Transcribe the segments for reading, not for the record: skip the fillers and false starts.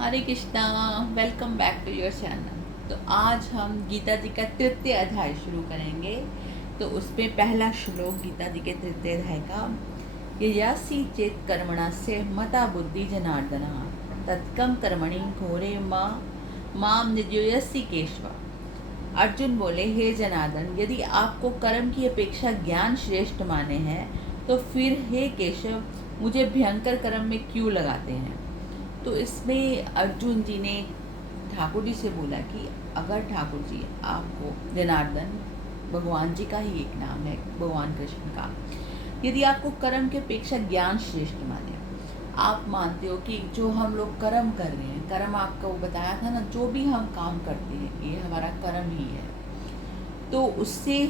Hare Krishna. Welcome back to your channel. तो आज हम गीता जी का तृतीय अध्याय शुरू करेंगे। तो उसमें पहला श्लोक गीता जी के तृतीय अध्याय का, ययासी चेत कर्मणस्य मता बुद्धि जनार्दन तत्कम कर्मणि घोरे माम निजयसी केशव। अर्जुन बोले, हे जनार्दन, यदि आपको कर्म की अपेक्षा ज्ञान श्रेष्ठ माने हैं तो फिर हे केशव मुझे भयंकर कर्म में क्यों लगाते हैं। तो इसमें अर्जुन जी ने ठाकुर जी से बोला कि अगर ठाकुर जी आपको, जनार्दन भगवान जी का ही एक नाम है, भगवान कृष्ण का, यदि आपको कर्म की अपेक्षा ज्ञान श्रेष्ठ माने, आप मानते हो कि जो हम लोग कर्म कर रहे हैं, कर्म आपको बताया था ना, जो भी हम काम करते हैं ये हमारा कर्म ही है, तो उससे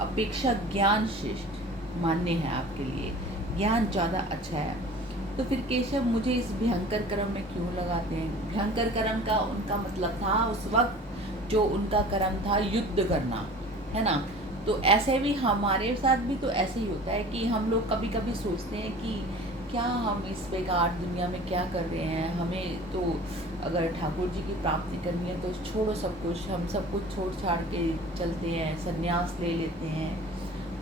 अपेक्षा ज्ञान श्रेष्ठ मान्य है आपके लिए, ज्ञान ज़्यादा अच्छा है। तो फिर केशव मुझे इस भयंकर कर्म में क्यों लगाते हैं। भयंकर कर्म का उनका मतलब था उस वक्त जो उनका कर्म था युद्ध करना, है ना। तो ऐसे भी हमारे साथ भी तो ऐसे ही होता है कि हम लोग कभी कभी सोचते हैं कि क्या हम इस बेकार दुनिया में क्या कर रहे हैं, हमें तो अगर ठाकुर जी की प्राप्ति करनी है तो छोड़ो सब कुछ, हम सब कुछ छोड़ छाड़ के चलते हैं, संन्यास ले लेते हैं,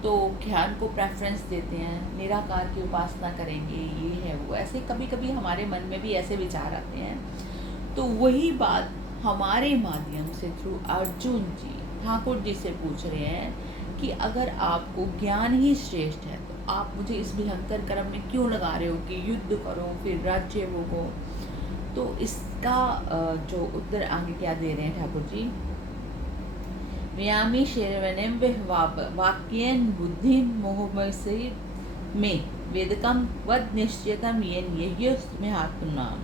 तो ज्ञान को प्रेफरेंस देते हैं, निराकार की उपासना करेंगे, ये है वो, ऐसे कभी कभी हमारे मन में भी ऐसे विचार आते हैं। तो वही बात हमारे माध्यम से थ्रू अर्जुन जी ठाकुर जी से पूछ रहे हैं कि अगर आपको ज्ञान ही श्रेष्ठ है तो आप मुझे इस भयंकर कर्म में क्यों लगा रहे हो कि युद्ध करो फिर राज्य भोगो। तो इसका जो उत्तर आगे क्या दे रहे हैं ठाकुर जी, व्यामी शेरवनिम वाक्यन बुद्धि मोहमसी में वेदकम वद निश्चयतम येन यह्य आत्मनाम।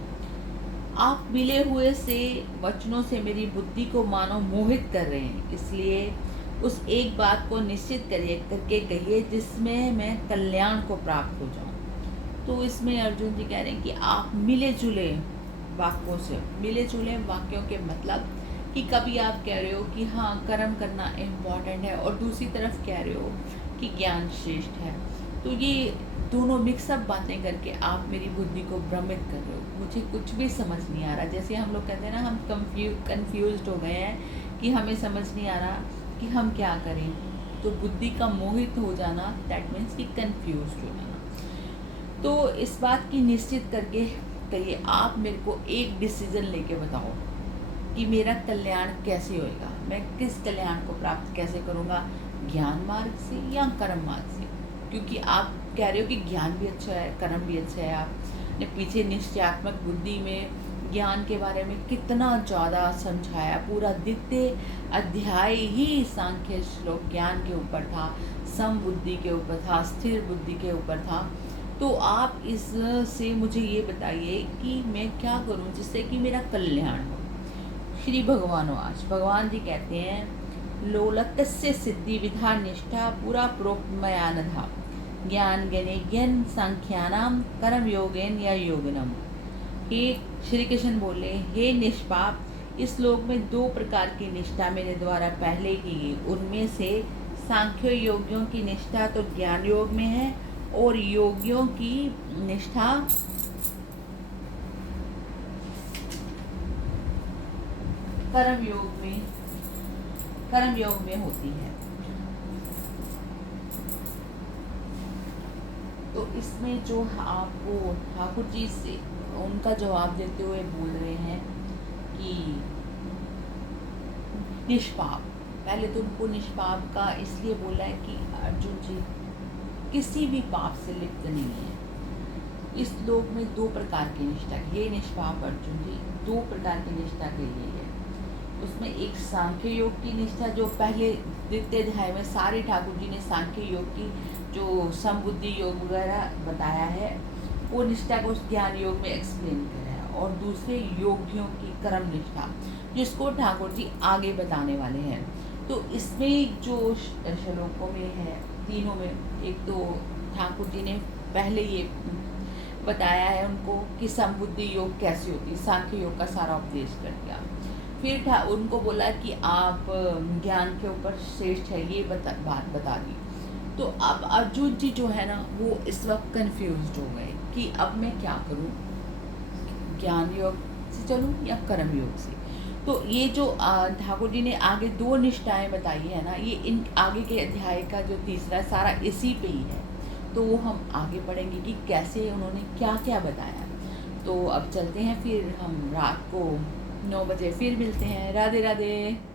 आप मिले हुए से वचनों से मेरी बुद्धि को मानो मोहित कर रहे हैं, इसलिए उस एक बात को निश्चित करके कहिए जिसमें मैं कल्याण को प्राप्त हो जाऊं। तो इसमें अर्जुन जी कह रहे हैं कि आप मिले जुले वाक्यों से, मिले जुले वाक्यों के मतलब कि कभी आप कह रहे हो कि हाँ कर्म करना इम्पॉर्टेंट है और दूसरी तरफ कह रहे हो कि ज्ञान श्रेष्ठ है। तो ये दोनों मिक्सअप बातें करके आप मेरी बुद्धि को भ्रमित कर रहे हो, मुझे कुछ भी समझ नहीं आ रहा। जैसे हम लोग कहते हैं ना, हम कंफ्यूज्ड हो गए हैं कि हमें समझ नहीं आ रहा कि हम क्या करें। तो बुद्धि का मोहित हो जाना, दैट मीन्स कि कंफ्यूज हो जाना। तो इस बात की निश्चित करके कहिए, आप मेरे को एक डिसीजन लेके बताओ कि मेरा कल्याण कैसे होएगा, मैं किस कल्याण को प्राप्त कैसे करूँगा, ज्ञान मार्ग से या कर्म मार्ग से। क्योंकि आप कह रहे हो कि ज्ञान भी अच्छा है, कर्म भी अच्छा है। आपने पीछे निश्चयात्मक बुद्धि में ज्ञान के बारे में कितना ज़्यादा समझाया, पूरा द्वितीय अध्याय ही सांख्य श्लोक ज्ञान के ऊपर था, सम बुद्धि के ऊपर था, स्थिर बुद्धि के ऊपर था। तो आप इससे मुझे ये बताइए कि मैं क्या करूं जिससे कि मेरा कल्याण हो। श्री भगवानवाच, भगवान जी कहते हैं, लोलकस्य सिद्धि विधा निष्ठा पूरा प्रोक्तमयानधा ज्ञान ज्ञान सांख्यानाम कर्म योगेन या योगनम। हे श्री कृष्ण बोले, हे निष्पाप, इस लोक में दो प्रकार की निष्ठा मेरे द्वारा पहले की गई, उनमें से सांख्य योगियों की निष्ठा तो ज्ञान योग में है और योगियों की निष्ठा कर्म योग में होती है। तो इसमें जो आपको ठाकुर जी से उनका जवाब देते हुए बोल रहे हैं कि निष्पाप, पहले तो उनको निष्पाप का इसलिए बोला है कि अर्जुन जी किसी भी पाप से लिप्त नहीं है। इस लोक में दो प्रकार की निष्ठा, ये निष्पाप अर्जुन जी दो प्रकार की निष्ठा के लिए है। उसमें एक सांख्य योग की निष्ठा, जो पहले द्वितीय अध्याय में सारे ठाकुर जी ने सांख्य योग की जो समबुद्धि योग वगैरह बताया है, वो निष्ठा को ज्ञान योग में एक्सप्लेन किया है। और दूसरे योगियों की कर्म निष्ठा, जिसको ठाकुर जी आगे बताने वाले हैं। तो इसमें जो श्लोकों में है, तीनों में, एक तो ठाकुर जी ने पहले ये बताया है उनको कि समबुद्धि योग कैसी होती है, सांख्य योग का सारा उपदेश कर दिया। फिर उनको बोला कि आप ज्ञान के ऊपर श्रेष्ठ है, ये बात बता दी। तो अब अर्जुन जी जो है ना, वो इस वक्त कंफ्यूज्ड हो गए कि अब मैं क्या करूं, ज्ञान योग से चलूँ या कर्म योग से। तो ये जो ठाकुर जी ने आगे 2 निष्ठाएँ बताई है ना, ये इन आगे के अध्याय का जो तीसरा सारा इसी पे ही है। तो वो हम आगे पढ़ेंगे कि कैसे उन्होंने क्या-क्या बताया। तो अब चलते हैं, फिर हम रात को 9 बजे फिर मिलते हैं। राधे राधे।